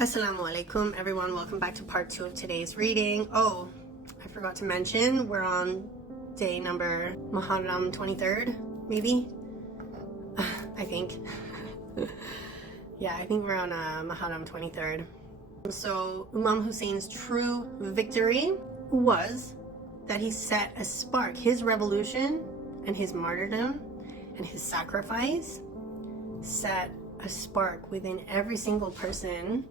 Assalamu alaikum everyone, welcome back to part 2 of today's reading. Oh, I forgot to mention, we're on day number Muharram 23rd, maybe? I think. Yeah, I think we're on Muharram 23rd. So Imam Hussein's true victory was that he set a spark. His revolution and his martyrdom and his sacrifice set a spark within every single person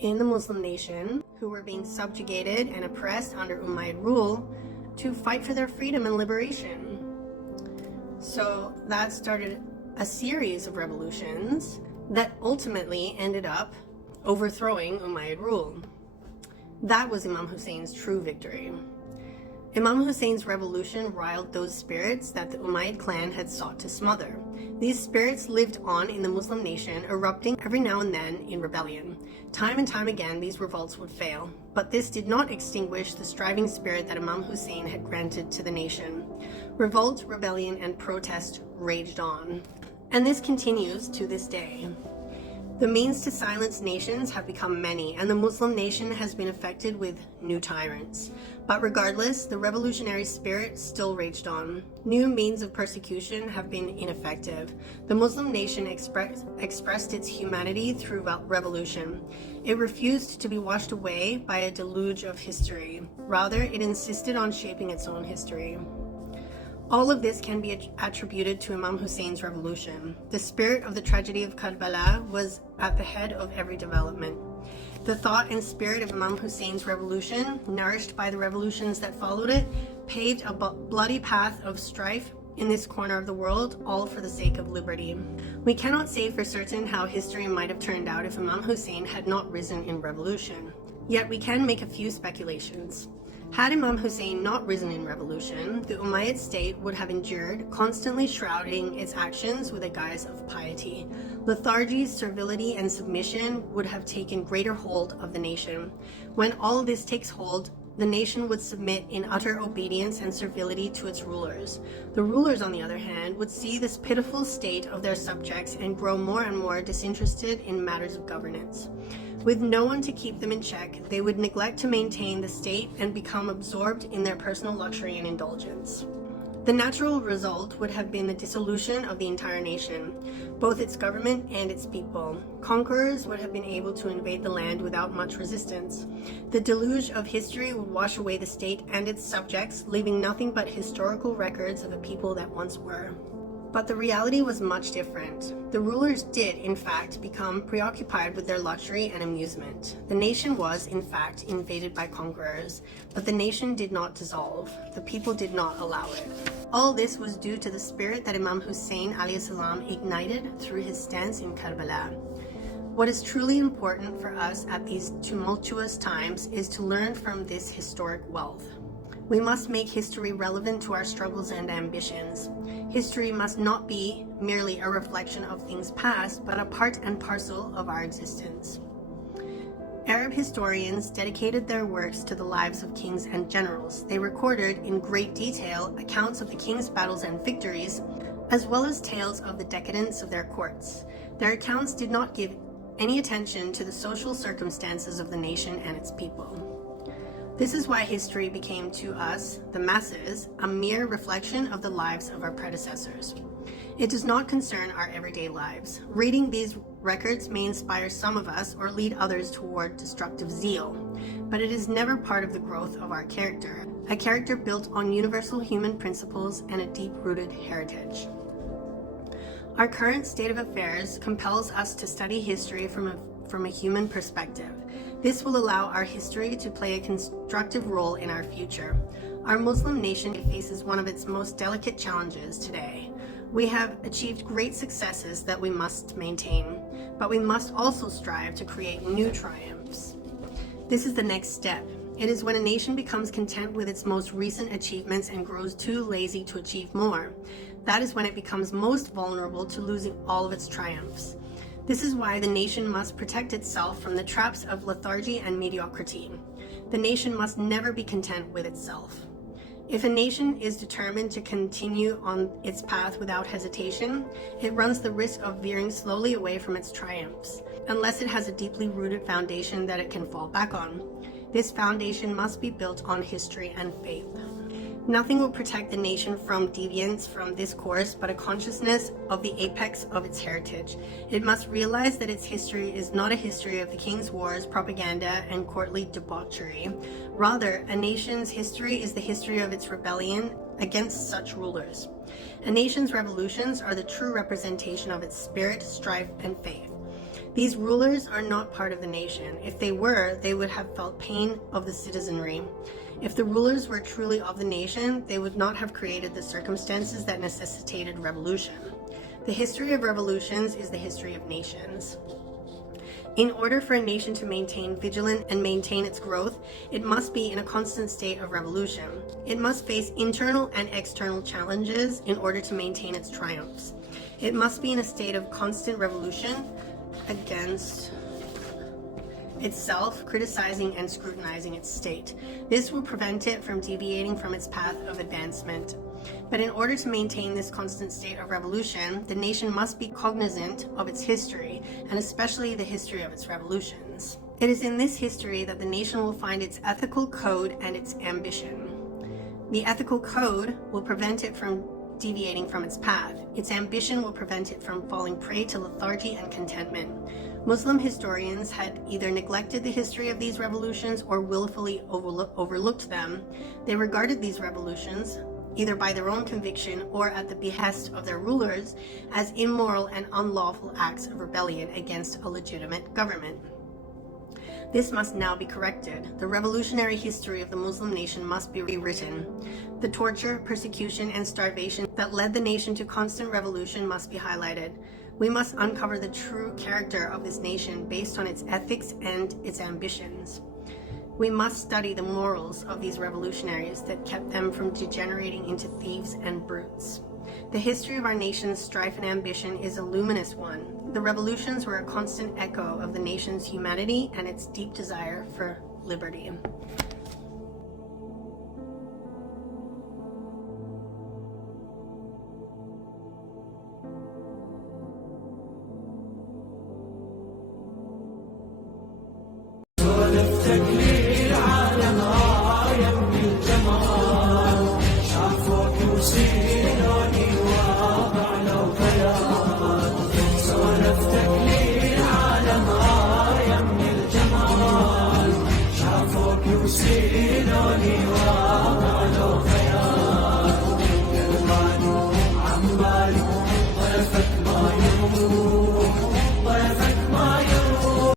in the Muslim nation who were being subjugated and oppressed under Umayyad rule to fight for their freedom and liberation. So that started a series of revolutions that ultimately ended up overthrowing Umayyad rule. That was Imam Hussein's true victory. Imam Hussein's revolution riled those spirits that the Umayyad clan had sought to smother. These spirits lived on in the Muslim nation, erupting every now and then in rebellion. Time and time again, these revolts would fail, but this did not extinguish the striving spirit that Imam Hussein had granted to the nation. Revolt, rebellion, and protest raged on. And this continues to this day. The means to silence nations have become many, and the Muslim nation has been affected with new tyrants. But regardless, the revolutionary spirit still raged on. New means of persecution have been ineffective. The Muslim nation expressed its humanity through revolution. It refused to be washed away by a deluge of history. Rather, it insisted on shaping its own history. All of this can be attributed to Imam Hussein's revolution. The spirit of the tragedy of Karbala was at the head of every development. The thought and spirit of Imam Hussein's revolution, nourished by the revolutions that followed it, paved a bloody path of strife in this corner of the world, all for the sake of liberty. We cannot say for certain how history might have turned out if Imam Hussein had not risen in revolution. Yet we can make a few speculations. Had Imam Hussein not risen in revolution, the Umayyad state would have endured, constantly shrouding its actions with a guise of piety. Lethargy, servility, and submission would have taken greater hold of the nation. When all this takes hold, the nation would submit in utter obedience and servility to its rulers. The rulers, on the other hand, would see this pitiful state of their subjects and grow more and more disinterested in matters of governance. With no one to keep them in check, they would neglect to maintain the state and become absorbed in their personal luxury and indulgence. The natural result would have been the dissolution of the entire nation, both its government and its people. Conquerors would have been able to invade the land without much resistance. The deluge of history would wash away the state and its subjects, leaving nothing but historical records of a people that once were. But the reality was much different. The rulers did, in fact, become preoccupied with their luxury and amusement. The nation was, in fact, invaded by conquerors, but the nation did not dissolve. The people did not allow it. All this was due to the spirit that Imam Hussein alayhi salam ignited through his stance in Karbala. What is truly important for us at these tumultuous times is to learn from this historic wealth. We must make history relevant to our struggles and ambitions. History must not be merely a reflection of things past, but a part and parcel of our existence. Arab historians dedicated their works to the lives of kings and generals. They recorded in great detail accounts of the king's battles and victories, as well as tales of the decadence of their courts. Their accounts did not give any attention to the social circumstances of the nation and its people. This is why history became to us, the masses, a mere reflection of the lives of our predecessors. It does not concern our everyday lives. Reading these records may inspire some of us or lead others toward destructive zeal, but it is never part of the growth of our character, a character built on universal human principles and a deep-rooted heritage. Our current state of affairs compels us to study history from a human perspective. This will allow our history to play a constructive role in our future. Our Muslim nation faces one of its most delicate challenges today. We have achieved great successes that we must maintain, but we must also strive to create new triumphs. This is the next step. It is when a nation becomes content with its most recent achievements and grows too lazy to achieve more. That is when it becomes most vulnerable to losing all of its triumphs. This is why the nation must protect itself from the traps of lethargy and mediocrity. The nation must never be content with itself. If a nation is determined to continue on its path without hesitation, it runs the risk of veering slowly away from its triumphs, unless it has a deeply rooted foundation that it can fall back on. This foundation must be built on history and faith. Nothing will protect the nation from deviance from this course but a consciousness of the apex of its heritage. It must realize that its history is not a history of the king's wars, propaganda, and courtly debauchery. Rather, a nation's history is the history of its rebellion against such rulers. A nation's revolutions are the true representation of its spirit, strife, and faith. These rulers are not part of the nation. If they were, they would have felt pain of the citizenry. If the rulers were truly of the nation, they would not have created the circumstances that necessitated revolution. The history of revolutions is the history of nations. In order for a nation to maintain vigilance and maintain its growth, it must be in a constant state of revolution. It must face internal and external challenges in order to maintain its triumphs. It must be in a state of constant revolution against itself, criticizing and scrutinizing its state. This will prevent it from deviating from its path of advancement. But in order to maintain this constant state of revolution, the nation must be cognizant of its history, and especially the history of its revolutions. It is in this history that the nation will find its ethical code and its ambition. The ethical code will prevent it from deviating from its path. Its ambition will prevent it from falling prey to lethargy and contentment. Muslim historians had either neglected the history of these revolutions or willfully overlooked them. They regarded these revolutions, either by their own conviction or at the behest of their rulers, as immoral and unlawful acts of rebellion against a legitimate government. This must now be corrected. The revolutionary history of the Muslim nation must be rewritten. The torture, persecution, and starvation that led the nation to constant revolution must be highlighted. We must uncover the true character of this nation based on its ethics and its ambitions. We must study the morals of these revolutionaries that kept them from degenerating into thieves and brutes. The history of our nation's strife and ambition is a luminous one. The revolutions were a constant echo of the nation's humanity and its deep desire for liberty. ونفتك